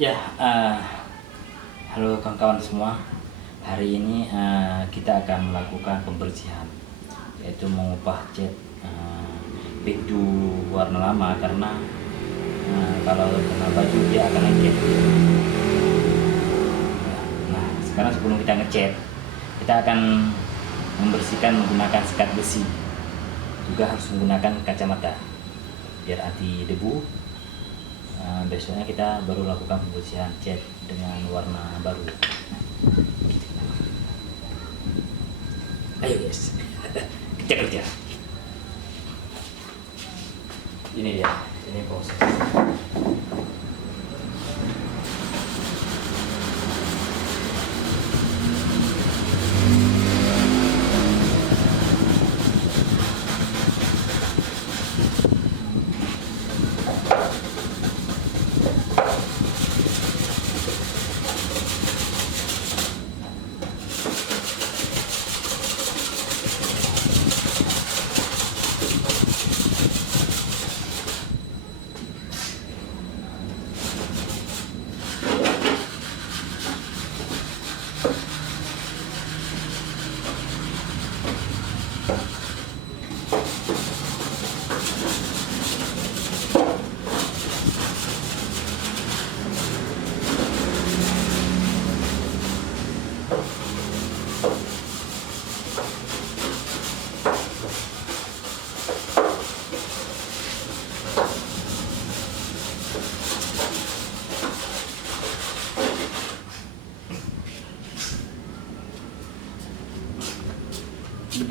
Ya, halo kawan-kawan semua. Hari ini kita akan melakukan pembersihan, yaitu mengubah cat pintu warna lama karena kalau kena baju dia akan lengket. Nah, sekarang sebelum kita ngecat, kita akan membersihkan menggunakan sikat besi. Juga harus menggunakan kacamata biar anti debu. Besoknya kita baru lakukan pembersihan cat dengan warna baru. Ayo guys, kita kerja. Ini dia, ini proses.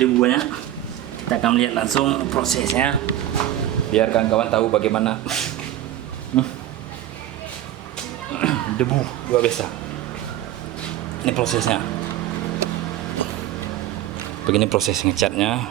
Debunya kita akan lihat langsung prosesnya biar kawan-kawan tahu bagaimana debu luar biasa. Ini prosesnya, begini proses ngecatnya.